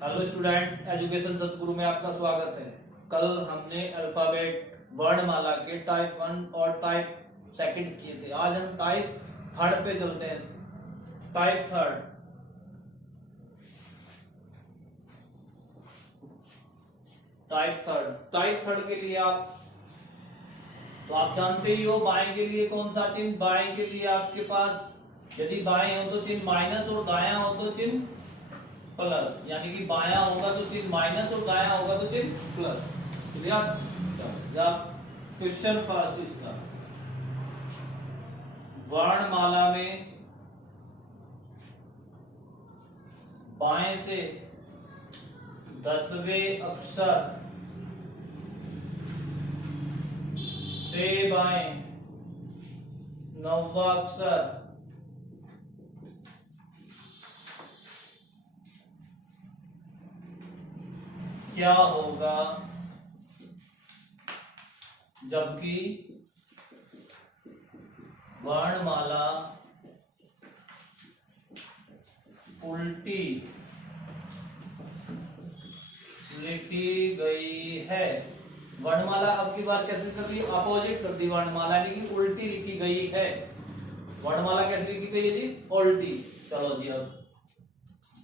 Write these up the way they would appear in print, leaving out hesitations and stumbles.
Hello student, education सदगुरु में आपका स्वागत है। कल हमने अल्फाबेट वर्णमाला के टाइप 1 और टाइप सेकंड किए थे। आज हम टाइप थर्ड पे चलते हैं। टाइप थर्ड टाइप थर्ड के लिए आप जानते ही हो, बाएं के लिए कौन सा चिन्ह, बाएं के लिए आपके पास यदि बाएं हो तो चिन्ह माइनस और दायां हो तो चिन्ह प्लस, यानी कि बायां होगा तो चिन्ह माइनस और दायां होगा तो चिन्ह प्लस। क्लियर? क्वेश्चन फर्स्ट इसका, वर्णमाला में बाएं से 10वें अक्षर से बाएं 9वां अक्षर क्या होगा जबकि वर्णमाला उल्टी लिखी गई है। वर्णमाला अब की बार कैसे कर दी, अपोजिट कर दी वर्णमाला, यानी कि उल्टी लिखी गई है। वर्णमाला कैसे लिखी गई है जी? उल्टी। चलो जी, अब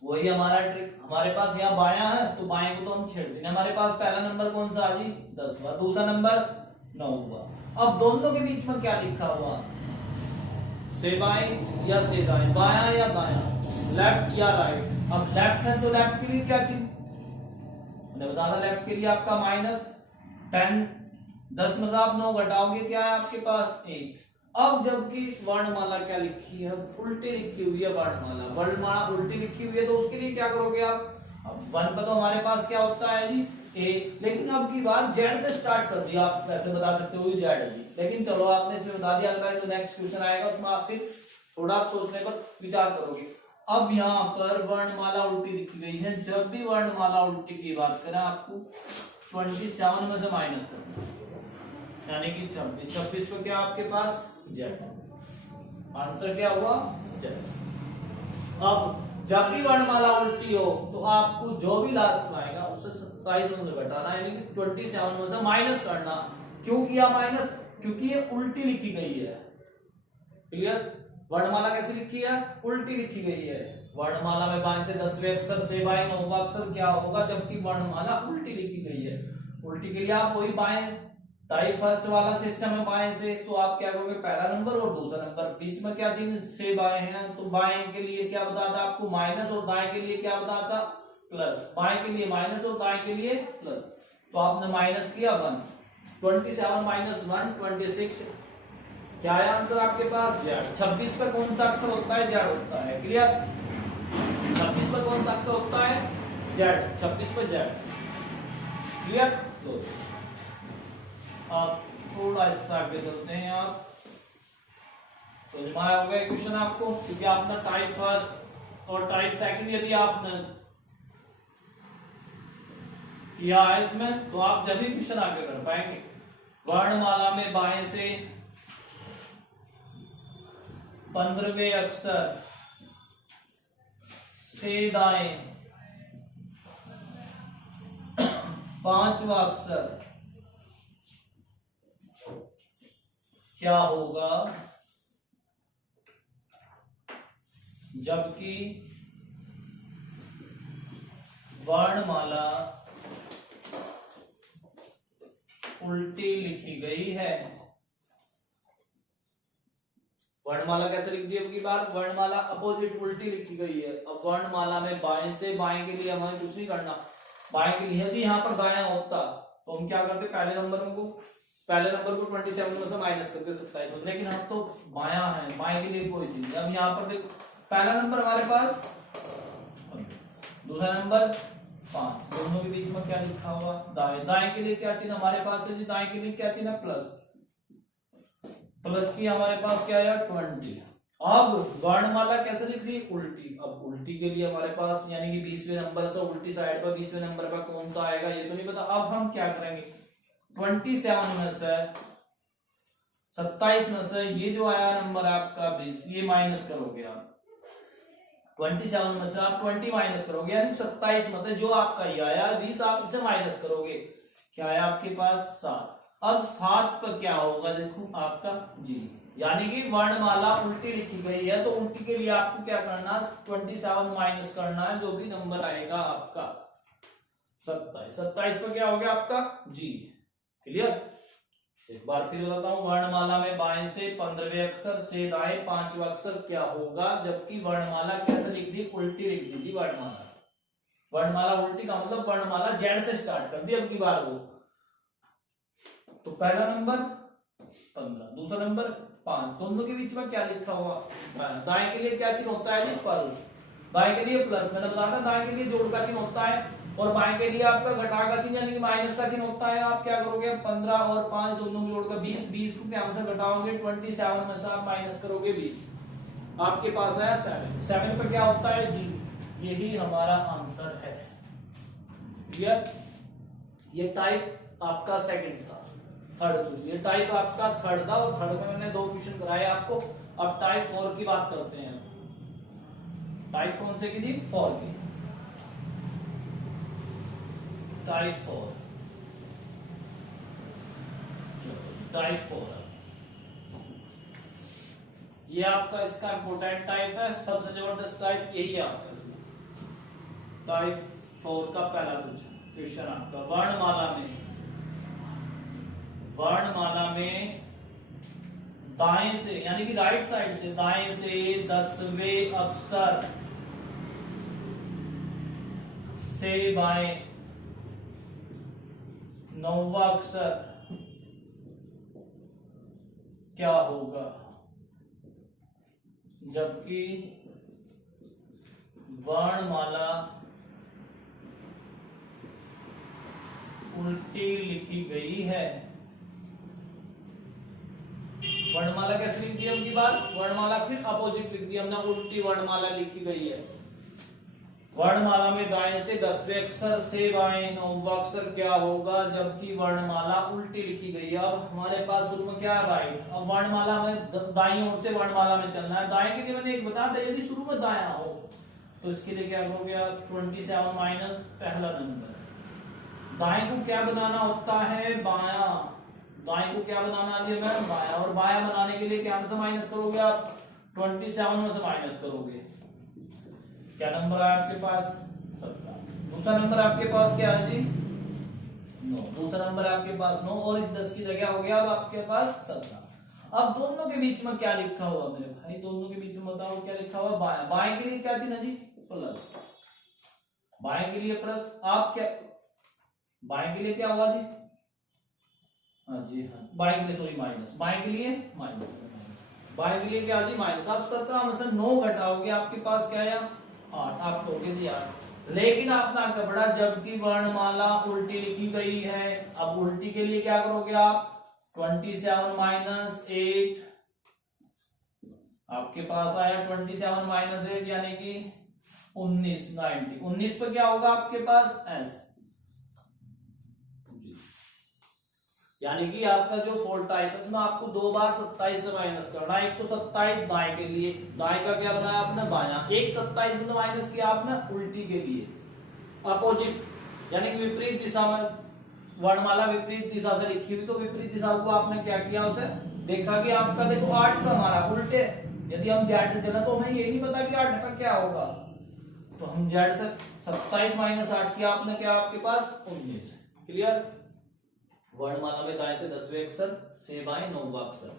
वही हमारा ट्रिक। हमारे पास यहाँ बायां है तो बाएं को तो हम छेड़ देंगे। हमारे पास पहला नंबर कौन सा जी? 10वां। दूसरा नंबर 9वां। अब दोनों के बीच में क्या लिखा हुआ, से बाएं या से दाएं, बायां या दायां, लेफ्ट या राइट। अब लेफ्ट है तो लेफ्ट के लिए क्या चीज मैंने बता था, लेफ्ट के लिए आपका -10, 10 में से आप 9 घटाओगे, क्या है आपके पास 1। अब जबकि वर्णमाला क्या लिखी है, उल्टी लिखी हुई है वर्णमाला उल्टी लिखी हुई है, तो उसके लिए क्या करोगे आप? अब 1 पर तो हमारे पास क्या होता है जी? ए। लेकिन अब की बार जेड से स्टार्ट कर दिया। आप कैसे बता सकते हो जेड है जी, लेकिन चलो आपने इसमें बता दिया। अगर जो नेक्स्ट क्वेश्चन आएगा उसमें आप फिर थोड़ा सोचने पर विचार करोगे। अब यहाँ पर वर्णमाला उल्टी लिखी गई है। जब भी वर्णमाला उल्टी की बात करें, आपको 27 में से माइनस करना, यानी कि 26 को क्या आपके पास जेड। आंसर क्या हुआ? जेड। अब जब भी वर्णमाला उल्टी हो तो आपको जो भी लास्ट में आएगा उसे 27 में घटाना, यानी कि 27 में से माइनस करना। क्यों किया माइनस? क्योंकि ये उल्टी लिखी गई है। क्लियर? वर्णमाला कैसे लिखी है? उल्टी लिखी गई है। वर्णमाला में बाएं से 10वें अक्षर से बाएं 9वां अक्षर क्या होगा जबकि वर्णमाला उल्टी लिखी गई है। उल्टी के लिए आप वही बाएं टाइप फर्स्ट वाला सिस्टम है, बाएं से तो आप क्या करोगे, पहला नंबर और दूसरा नंबर, बीच में क्या चिन्ह से बाएं है, तो बाएं के लिए क्या बताता आपको माइनस और दाएं के लिए क्या बताता प्लस। बाएं के लिए माइनस और दाएं के लिए प्लस, तो आपने माइनस किया 1, 27 माइनस 1 26। क्या है आंसर आपके पास? जेड। 26 पर कौन सा अक्षर होता है? जेड होता है। क्लियर? 26 पर कौन सा अक्षर होता है? जेड। 26 पर जेड। क्लियर? तो आप थोड़ा इससे आगे चलते हैं। आप तो जमाया हो गया क्वेश्चन आपको, क्योंकि आपने टाइप फर्स्ट और टाइप सेकंड यदि आपने किया है इसमें, तो आप जब भी क्वेश्चन आगे कर पाएंगे। वर्णमाला में बाएं से 15वें अक्षर से दाएं 5वां अक्षर क्या होगा जबकि वर्णमाला उल्टी लिखी गई है। वर्णमाला कैसे लिख दी? अब की बार वर्णमाला अपोजिट उल्टी लिखी गई है। अब वर्णमाला में बाएं से बाएं के लिए हमें कुछ नहीं करना। बाएं के लिए यदि यहाँ पर दायां होता तो हम क्या करते, पहले नंबर को 27 में से माइनस करते 27, लेकिन हम तो बायां है, बाएं के लिए कोई चीज नहीं। अब यहाँ पर देखो, पहला नंबर हमारे पास, दूसरा नंबर 5, दोनों के बीच में क्या लिखा हुआ? दाएं। दाएं के लिए क्या चिन्ह हमारे पास है जी? दाएं के लिए क्या चिन्ह है? प्लस। प्लस की हमारे पास क्या है? 20। अब वर्णमाला कैसे लिख रही? उल्टी। अब उल्टी के लिए हमारे पास यानी कि 20वें नंबर से उल्टी साइड पर 20वें नंबर पर कौन सा आएगा ये तो नहीं पता। अब हम क्या करेंगे, 27 में से 27 में से ये जो आया नंबर आपका 20, ये माइनस करोगे आप। 27 में से आप 20 माइनस करोगे यानी 27, मतलब जो आपका ये आया 20 आप इसे माइनस करोगे, क्या आया आपके पास 7। अब 7 पर क्या होगा देखो आपका जी, यानी कि वर्णमाला उल्टी लिखी गई है तो उल्टी के लिए आपको क्या करना, 27 माइनस करना है, जो भी नंबर आएगा आपका 27। 27 पर क्या हो गया आपका जी। क्लियर। एक बार फिर बताता हूं, वर्णमाला में बाएं से 15वें अक्षर से दाएं 5वां अक्षर क्या होगा, जबकि वर्णमाला कैसे लिख दी, उल्टी लिख दी थी वर्णमाला। वर्णमाला उल्टी का मतलब वर्णमाला जेड से स्टार्ट कर दी अब की बार वो। तो पहला नंबर 15, दूसरा नंबर 5, दोनों के बीच में क्या लिखा हुआ, दाएं के लिए क्या चिन्ह होता है जी, प्लस, बाएं के लिए प्लस, मैंने बताया था दाएं के लिए जोड़ का चिन्ह होता है और बाएं के लिए आपका घटा का चिन्ह यानी कि माइनस का चिन्ह होता है। आप क्या करोगे, 15 और 5 दोनों को जोड़कर 20, 20 को क्या से घटाओगे 27 में से आप माइनस करोगे 20, आपके पास आया 7। 7 पर क्या होता है जी, यही हमारा आंसर है। क्लियर। ये टाइप आपका सेकंड था, थर्ड, ये टाइप आपका थर्ड था और थर्ड में मैंने 2 क्वेश्चन कराए आपको। अब टाइप 4 की बात करते हैं। टाइप कौन से की थी, 4 की, टाइप 4, टाइप 4 ये आपका इसका इंपोर्टेंट टाइप है, सबसे जबरदस्त टाइप यही है आपका। टाइप 4 का पहला क्वेश्चन आपका, वर्णमाला में दाएं से यानी कि राइट साइड से, दाएं से 10वें अक्षर से बाएं 9वां अक्षर क्या होगा, जबकि वर्णमाला उल्टी लिखी गई है। वर्णमाला कैसे लिख दी हमकी बात, वर्णमाला फिर अपोजिट लिख दी हमने, उल्टी वर्णमाला लिखी गई है। वर्णमाला में दाएं से 10वें अक्षर से बाएं 9वां अक्षर क्या होगा, जबकि वर्णमाला उल्टी लिखी गई है। अब हमारे पास शुरू में क्या है, राइट। अब वर्णमाला में दाईं ओर से वर्णमाला में चलना है। दाएं के लिए मैंने एक बता दिया, यदि शुरू में दायां हो तो इसके लिए क्या हो गया 27 माइनस पहला नंबर। दाएं को क्या बनाना होता है, बायां। दाएं को क्या बनाना है बायां, और बायां बनाने के लिए क्या से माइनस करोगे आप, 27 में से माइनस करोगे, क्या नंबर है आपके पास 17। दूसरा नंबर आपके पास क्या है जी 9, दूसरा नंबर आपके पास 9 और इस 10 की जगह हो गया अब आपके पास 17। अब दोनों के बीच में क्या लिखा हुआ मेरे भाई, दोनों के बीच में बताओ क्या लिखा हुआ, बाएं। बाएं के लिए क्या चिन्ह जी, प्लस, बाएं के लिए प्लस। आप क्या, बाएं के लिए क्या हुआ जी, हाँ जी हाँ, बाएं के लिए सॉरी माइनस, बाएं के लिए माइनस, बाएं के लिए क्या जी माइनस। अब 17 में से 9 घटाओगे आपके पास क्या आया 8, आप कहोगे जी 8, लेकिन आपने आगे बढ़ा, जबकि वर्णमाला उल्टी लिखी गई है। अब उल्टी के लिए क्या करोगे आप, 27 माइनस 8, आपके पास आया 27 माइनस 8 यानी कि 19, 90। 19 पे क्या होगा आपके पास एस, यानी कि आपका जो फोल्ट टाइप है उसमें आपको 2 बार 27 से माइनस करना। एक तो 27 दाएं के लिए, दाएं का क्या बनाया आपने बायां, एक 27 में तो माइनस किया आपने उल्टी के लिए, अपोजिट यानी कि विपरीत दिशा में। वर्णमाला विपरीत दिशा से लिखी हुई तो विपरीत दिशा को आपने क्या किया, उसे देखा कि आपका देखो 8 का हमारा उल्टे, यदि हम जेड से चले तो हमें ये नहीं पता कि 8 का क्या होगा, तो हम जेड से 27 माइनस 8 किया आपने, क्या आपके पास 19। क्लियर। वर्णमाला में दाएं से 10वें अक्षर से बाएं 9वां अक्षर,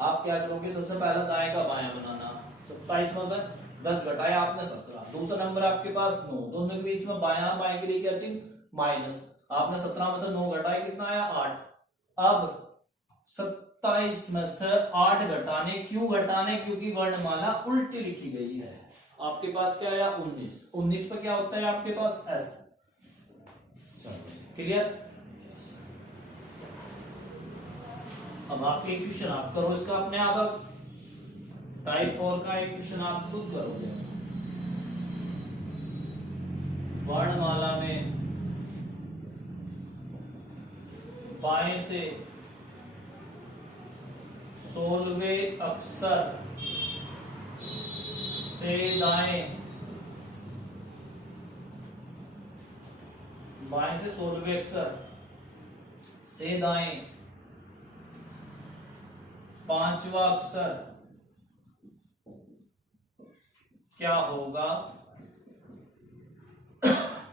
आप क्या करोगे, सबसे पहला दाएं का बायां बनाना। 27 में 10 घटाया आपने 17, दूसरा नंबर आपके पास 9, दोनों के बीच में बायां, बाएं के लिए क्या चिन्ह माइनस, आपने 17 में से 9 घटाया कितना आया 8। अब 27 में से 8 घटाने, क्यों घटाने, क्योंकि वर्णमाला उल्टी लिखी गई है। आपके पास क्या आया 19, 19 पर क्या होता है आपके पास एस। क्लियर। अब आपके क्वेश्चन आप करो इसका अपने आप, टाइप 4 का एक क्वेश्चन आप खुद करोगे। वर्णमाला में बाएं से 16वें अक्षर से दाएं बाएं से 16वें अक्षर से दाएं 5वां अक्षर क्या होगा,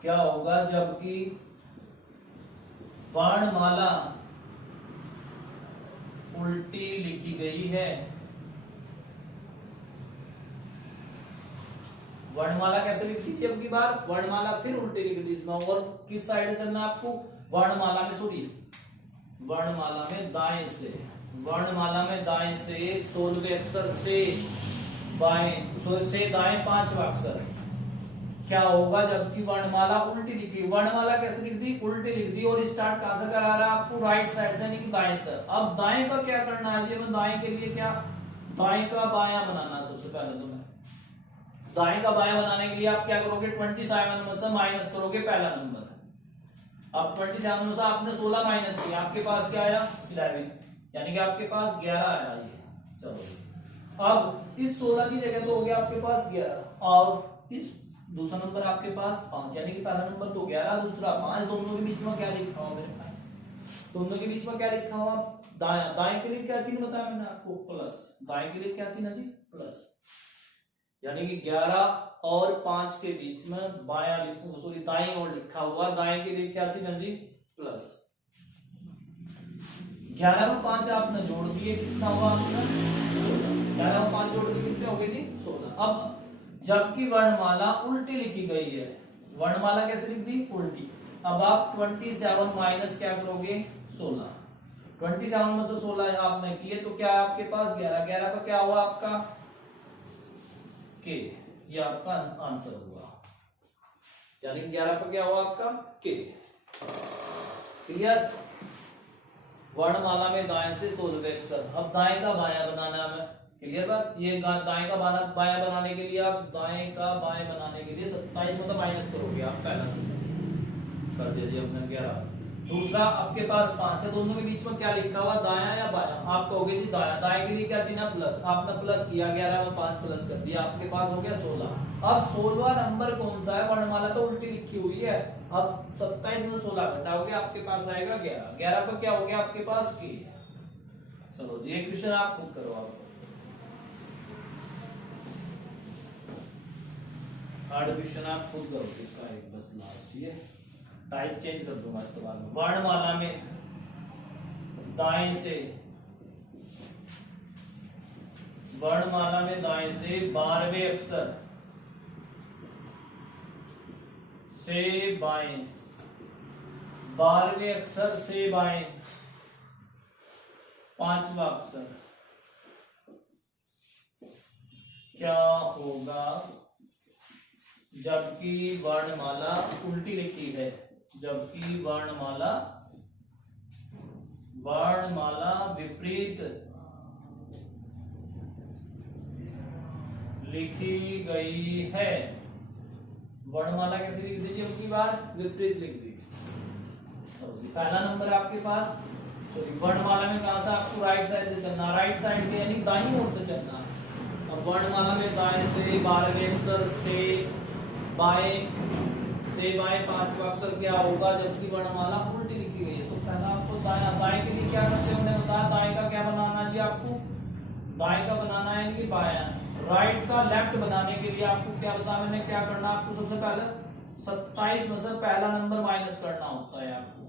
क्या होगा जबकि वर्णमाला उल्टी लिखी गई है। वर्णमाला कैसे लिखी थी अब की बार, वर्णमाला फिर उल्टी लिखी थी इसमें, और किस साइड से चलना आपको, वर्णमाला में, सॉरी वर्णमाला में दाएं से, वर्णमाला में दाएं से 16वें अक्षर से बाएं से दाएं 5वां अक्षर क्या होगा जबकि वर्णमाला उल्टी लिखी। वर्णमाला कैसे लिख दी, उल्टी लिख दी, और स्टार्ट कहां से करा रहा है आपको, राइट साइड से, यानी कि दाएं से। अब दाएं का क्या करना है, ये मैं दाएं के लिए क्या, दाएं का बायां बनाना। सबसे पहले तो मैं दाएं का बायां बनाने के लिए आप क्या करोगे, 27 में से माइनस करोगे पहला नंबर। अब 27 में से आपने 16 माइनस किया, आपके पास क्या आया, 11, यानी कि आपके पास 11 आया ये। चलो अब इस 16 की जगह तो हो गया आपके पास 11, और इस दूसरा नंबर आपके पास 5, यानी कि पहला नंबर तो 11, दूसरा 5, दोनों के बीच में क्या लिखा हुआ मेरे पास, दोनों के बीच में क्या लिखा हुआ, दाएं। दाएं के लिए क्या चिन्ह बताया मैंने आपको, प्लस। दाएं के लिए क्या चिन्ह है जी, प्लस, यानी कि 11 और 5 के बीच में बायां लिखूं, सॉरी दाएं और लिखा हुआ, दाएं के लिए क्या चिन्ह है जी, प्लस। 11 में 5 आपने जोड़ दिए, कितना हुआ आपका, 11 में 5 जोड़ दिए, कितने हो गए जी, 16। अब जबकि वर्णमाला उल्टी लिखी गई है, वर्णमाला कैसे लिख दी, उल्टी। अब आप 27 माइनस क्या करोगे, 16। 27 में से 16 आपने किए तो क्या है आपके पास 11, 11 का क्या हुआ आपका के, ये आपका आंसर हुआ, यानी 11 का क्या हुआ आपका के। क्लियर, वर्णमाला में दाएं से 16वें अक्षर। अब दाएं का बायां बनाना है हमें, क्लियर बात, ये दाएं का बायां बनाने के लिए, आप दाएं का बाएं बनाने के लिए 27 में तो माइनस करोगे आप, पहला कर दीजिए अपने 11। दूसरा आपके पास 5 है, दोनों के बीच में क्या लिखा हुआ, दायां या बायां, आप कहोगे जी दायां। दाएं के लिए क्या चिन्ह, प्लस, आपने प्लस किया, 11 में 5 प्लस कर दिया, आपके पास हो गया 16। अब 16वां नंबर कौन सा है, वर्णमाला तो उल्टी लिखी हुई है, अब 27 में 16 घटाओगे आपके पास आएगा 11, 11 पर क्या हो गया आपके पास के। चलो ये क्वेश्चन आप खुद करो, आप थर्ड क्वेश्चन आप खुद करो, इसका एक बस लास्ट ये टाइप चेंज कर दूंगा इसके बाद में। वर्णमाला में दाएं से, वर्णमाला में दाएं से 12वें अक्षर से बाएं, 12वें अक्षर से बाएं 5वां अक्षर क्या होगा जबकि वर्णमाला उल्टी लिखी है, जबकि वर्णमाला विपरीत लिखी गई है। वर्णमाला कैसे लिख दीजिए अब की बार, विपरीत लिख दी। पहला नंबर आपके पास, सॉरी वर्णमाला में कहां से आपको राइट साइड से चलना, राइट साइड के यानी दाईं ओर से चलना। अब वर्णमाला में दाएं से 12वें अक्षर से बाएं 5वां अक्षर क्या होगा जबकि वर्णमाला उल्टी लिखी गई है। तो पहला आपको दाएं के लिए क्या करते हैं, हमने बताया दाएं का क्या बनाना है जी, आपको दाएं का बनाना है कि बायां। राइट का लेफ्ट बनाने के लिए आपको क्या बताया मैंने, क्या करना आपको, सबसे पहले 27 में से पहला नंबर माइनस करना होता है आपको,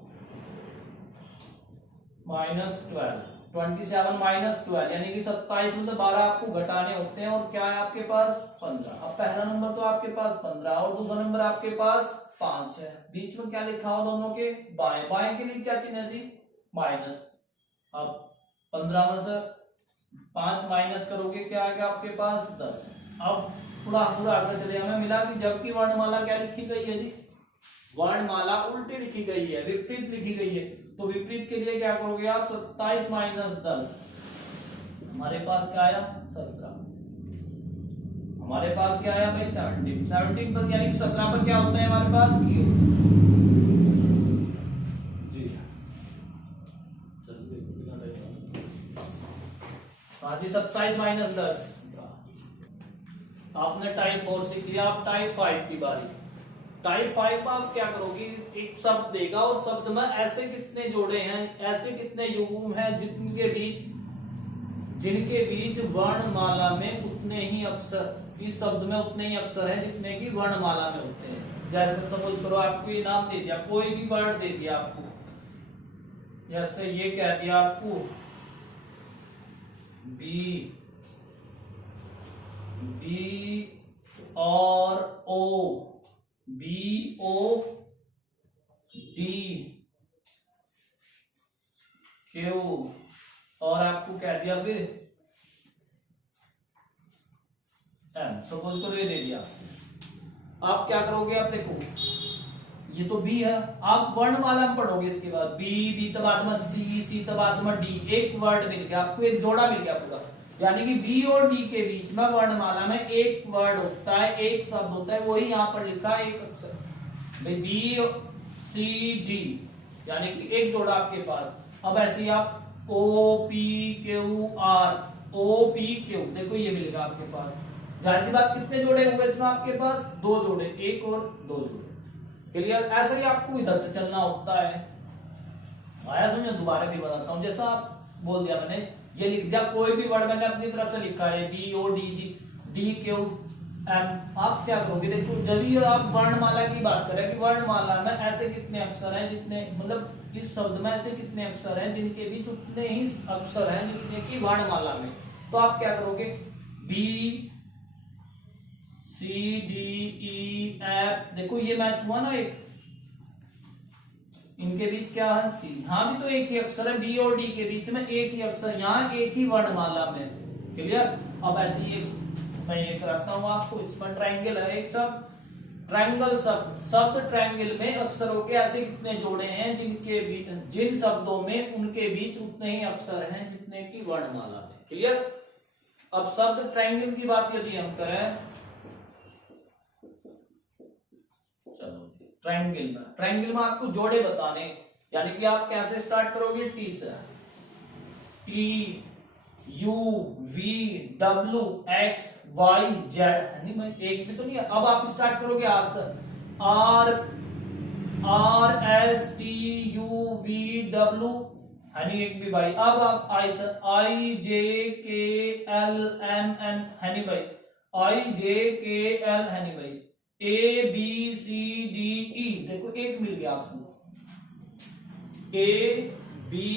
-12, 27 -12 यानी कि 27 में से 12 आपको घटाने होते हैं, और क्या है आपके पास 15। अब पहला नंबर तो आपके पास 15 और दूसरा नंबर आपके पास 5 है, बीच में क्या लिखा हुआ दोनों के, बाएं। बाएं के लिए क्या चिन्ह है जी, माइनस। अब 15 में से 5 माइनस करोगे क्या आएगा आपके पास 10। अब थोड़ा आगे चले, हमें मिला कि जबकि वर्णमाला क्या लिखी गई है जी, वर्णमाला उल्टी लिखी गई है, विपरीत लिखी गई है। तो विपरीत के लिए क्या करोगे आप, 27 - 10 हमारे पास क्या आया 17, हमारे पास क्या आया भाई 17 पर, यानी कि 17 पर क्या होता है हमारे पास की जी। हाँ जी 27 - 10 आपने टाइप 4 से किया, आप टाइप 5 की बारी। टाइप 5 में आप क्या करोगे, एक शब्द देगा और शब्द में ऐसे कितने जोड़े हैं, ऐसे कितने युग्म हैं जिनके बीच वर्णमाला में उतने ही अक्षर, इस शब्द में उतने ही अक्षर हैं जितने की वर्णमाला में होते हैं। जैसे सपोज करो आपको ये नाम दे दिया, कोई भी वर्ड दे दिया आपको, जैसे ये कह दिया आपको बी और ओ, बी ओ डी क्यू, और आपको कह दिया फिर एम, सपोज करो ये दे दिया। आप क्या करोगे, आप देखो ये तो बी है, आप वर्णमाला में पढ़ोगे, इसके बाद बी बाद में सी बाद में डी, एक वर्ड मिल गया आपको, एक जोड़ा मिल गया पूरा। यानी कि बी और डी के बीच में वर्णमाला में एक वर्ड होता है, एक शब्द होता है, वही यहां पर लिखा है एक अक्षर, बी सी डी, यानी कि एक जोड़ा आपके पास। अब ऐसे ही आप O P Q R, O P Q, देखो ये मिलेगा आपके पास। जाहिर सी बात कितने जोड़े हुए इसमें आपके पास, दो जोड़े, एक और दो जोड़े। क्लियर? ऐसा ही आपको इधर से चलना होता है। आया समझो? दोबारा फिर बताता हूं। जैसा आप बोल दिया मैंने, ये लिख दिया, कोई भी वर्ड मैंने अपनी तरफ से लिखा है, B O D G D Q M. आप क्या करोगे, देखो जब भी आप वर्णमाला की बात करें कि वर्णमाला में ऐसे कितने अक्षर हैं जितने, मतलब इस शब्द में ऐसे कितने अक्षर हैं जिनके बीच उतने ही अक्षर हैं जितने की वर्णमाला में, तो आप क्या करोगे, B C D E F, देखो ये मैच हुआ ना, एक इनके बीच क्या है, सी, यहां भी तो एक ही अक्षर है, बी और डी के बीच में एक ही अक्षर, यहां एक ही वर्णमाला में। क्लियर? अब ऐसे ही मैं ये करता हूं आपको, इसमें ट्रायंगल है एक शब्द, ट्रायंगल शब्द ट्रायंगल में अक्षरों के ऐसे कितने जोड़े हैं जिन शब्दों में उनके बीच उतने ही अक्षर हैं जितने की वर्णमाला में। क्लियर? अब शब्द ट्रायंगल की बात यदि हम करें, ट्रायंगल में आपको जोड़े बताने, यानी कि आप कैसे स्टार्ट करोगे, टी से, T U V W X Y Z, एक भी तो नहीं है। अब आप स्टार्ट करोगे आर से, are S T U V W, यानी एक भी भाई। अब आप आई से, आई जे के एल एम एन, यानी भाई आई जे के एल, यानी भाई ए बी सी डी ई, देखो एक मिल गया आपको, ए बी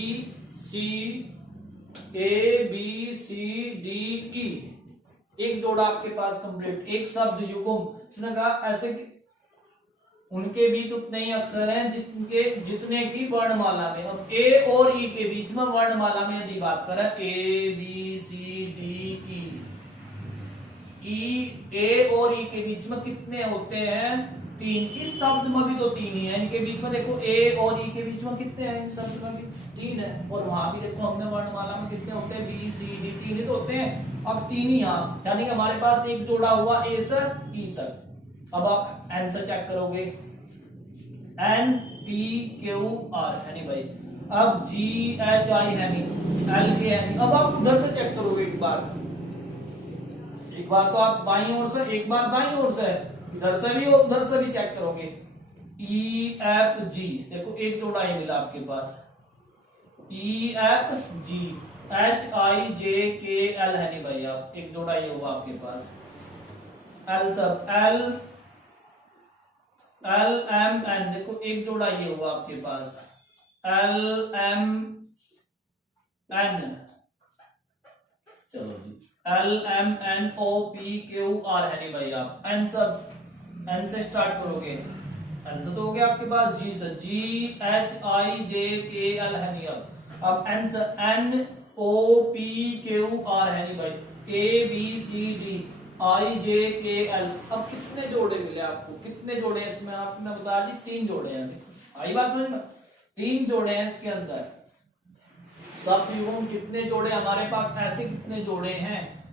सी डी ई, एक जोड़ा आपके पास कंप्लीट, एक शब्द युग्म। इसने कहा ऐसे कि उनके बीच उतने ही अक्षर हैं जितने की वर्णमाला में। अब ए और ई के बीच में वर्णमाला में यदि बात करें, ए बी सी डी ई, ए और ई के बीच में कितने होते हैं, तीन। इस शब्द में भी तो तीन ही है, इनके बीच में देखो ए और ई के बीच में कितने हैं, इन शब्द में भी तीन है, और वहां भी देखो हमने वर्णमाला में कितने होते हैं, बी सी डी, तीन ही तो होते हैं। अब तीन ही यहाँ, यानी कि हमारे पास एक जोड़ा हुआ ए से ई तक। अब आप एन से चेक करोगे, एन पी क्यू आर, यानी भाई अब जी एच आई, यानी एल के, यानी अब आप उधर से चेक करोगे, एक बार तो आप बाईं ओर से, एक बार दाईं ओर से, इधर से भी और उधर से भी चेक करोगे, ई एफ जी, देखो एक जोड़ा ही मिला आपके पास, ई एफ जी, एच आई जे के एल, है नहीं भाई, आप एक जोड़ा ही होगा आपके पास, एल सब, एल एल एम एन, देखो एक जोड़ा ही होगा आपके पास, एल एम एन, चलो जी, L M N O P Q R, है नहीं भाई, आप एन सब, एन से स्टार्ट करोगे, एन से तो हो गया आपके पास, जी से, जी एच आई जे के एल, है नहीं, अब एन से, N O P Q R, है नहीं भाई, ए बी सी डी आई जे के एल। अब कितने जोड़े मिले आपको, कितने जोड़े हैं इसमें, आपने बता दी तीन जोड़े हैं, आई बात समझ में, तीन जोड़े हैं इसके अंदर। शब्द युग्म कितने जोड़े हमारे पास, ऐसे कितने जोड़े हैं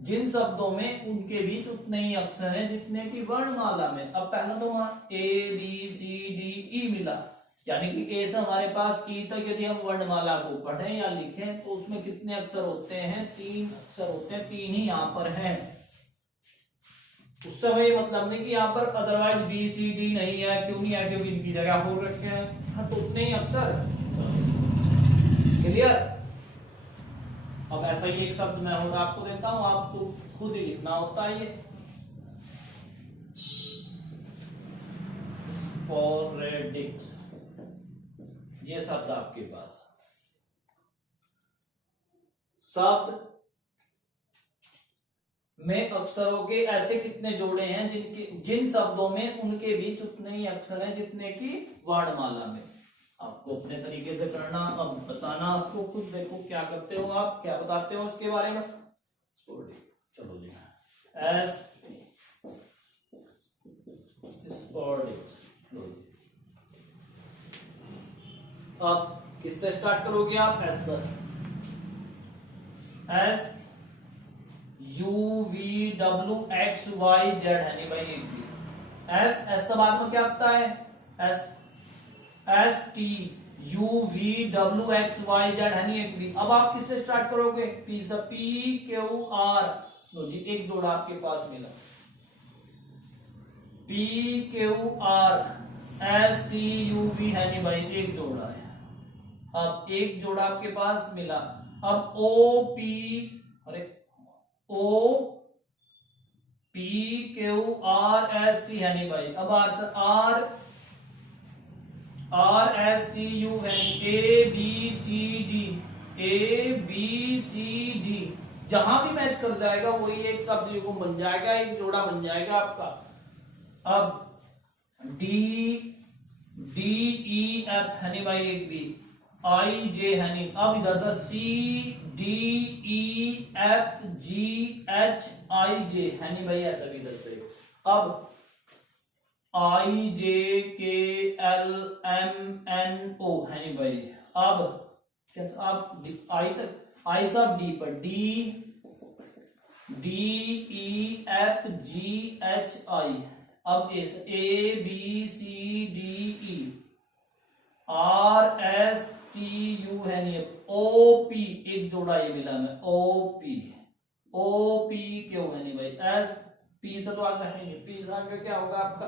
जिन शब्दों में उनके बीच उतने ही अक्षर हैं जितने की वर्णमाला में। अब पहला तो वहां ए बी सी डी ई मिला, यानी कि ए से हमारे पास ई तक यदि हम वर्णमाला को पढ़ें या लिखें तो उसमें कितने अक्षर होते हैं, तीन अक्षर होते हैं, तीन ही यहां पर हैं। उससे हमें ये मतलब नहीं कि यहाँ पर अदरवाइज बी सी डी नहीं है, क्यों नहीं है, क्योंकि इनकी जगह हो रखे हैं। हाँ, तो उतने ही अक्सर। क्लियर। अब ऐसा ही एक शब्द मैं और आपको देता हूं, आपको खुद ही लिखना होता है। ये स्पोरेडिक्स, ये शब्द आपके पास। शब्द में अक्षरों के ऐसे कितने जोड़े हैं जिन शब्दों में उनके बीच उतने ही अक्षर हैं जितने की वर्णमाला में। आपको अपने तरीके से करना, अब बताना आपको खुद। देखो क्या करते हो आप, क्या बताते हो इसके बारे में। चलो जी, एस स्पोरेडिक्स। अब किससे स्टार्ट करोगे आप, S sir. S U V W X Y Z है नहीं भाई, एक भी। एस के बाद में क्या आता है, S S T U V W X Y Z है नहीं, एक भी। अब आप किससे स्टार्ट करोगे, पी से। पी क्यू आर, लो जी एक जोड़ा आपके पास मिला। P Q R S T U V है नहीं भाई, एक जोड़ा है। अब एक जोड़ा आपके पास मिला। अब ओ पी, अरे O P Q R S T है नहीं भाई। अब आर से आर एस टी यू है, A B C D, A B C D. जहां भी मैच कर जाएगा वही एक शब्द युग्म बन जाएगा, एक जोड़ा बन जाएगा आपका। अब डी डी ई एफ है नहीं भाई, एक भी। आई जे है नहीं। अब इधर से C D E F G H I J है नहीं भाई, ऐसा भी इधर से। अब आई जे के एल एम एन ओ है नहीं भाई। अब कैसे आप आई तक, आई सब डी पर, D D E F G H I. अब A B C D E R S T U है नहीं। ओ पी एक जोड़ा ये मिला मैं, ओ पी क्यों है नहीं भाई, एस पी से तो आगे है नहीं, पी से आगे क्या होगा आपका,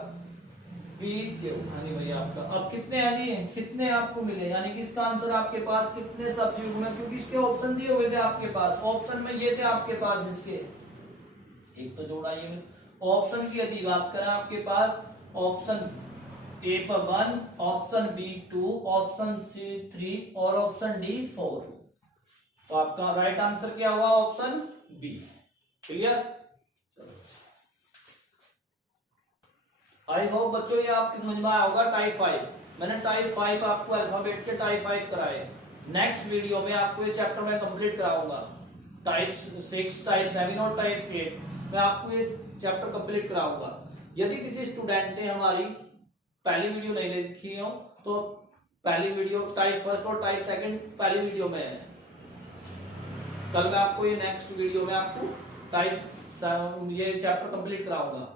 पी क्यों है नहीं भाई आपका। अब कितने हैं जी, कितने आपको मिले, यानी कि इसका आंसर आपके पास कितने शब्द युग्म में, क्योंकि इसके ऑप्शन दिए हुए थे आपके पास। ऑप्शन में ये थे आपके पास, इसके एक तो जोड़ा ये। ऑप्शन की यदि बात करें आपके पास, ऑप्शन ए पर 1, ऑप्शन बी 2, ऑप्शन सी 3 और ऑप्शन डी 4। तो आपका राइट आंसर क्या हुआ, option B. Clear. I hope बच्चों ये आपकी समझ में आया होगा। टाइप 5 मैंने टाइप 5 आपको अल्फाबेट के टाइप 5 कराए। नेक्स्ट वीडियो में आपको ये चैप्टर मैं कंप्लीट कराऊंगा। टाइप 6, टाइप 7 और टाइप 8 मैं आपको ये चैप्टर कंप्लीट कराऊंगा। यदि किसी स्टूडेंट ने हमारी पहली वीडियो नहीं देखी हो तो पहली वीडियो टाइप 1 और टाइप 2 पहली वीडियो में है। कल मैं आपको ये नेक्स्ट वीडियो में आपको टाइप ये चैप्टर कंप्लीट कराऊंगा।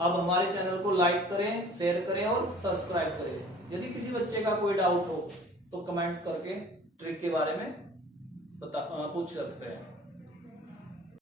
अब हमारे चैनल को लाइक करें, शेयर करें और सब्सक्राइब करें। यदि किसी बच्चे का कोई डाउट हो तो कमेंट्स करके ट्रिक के बारे में पूछ सकते हैं।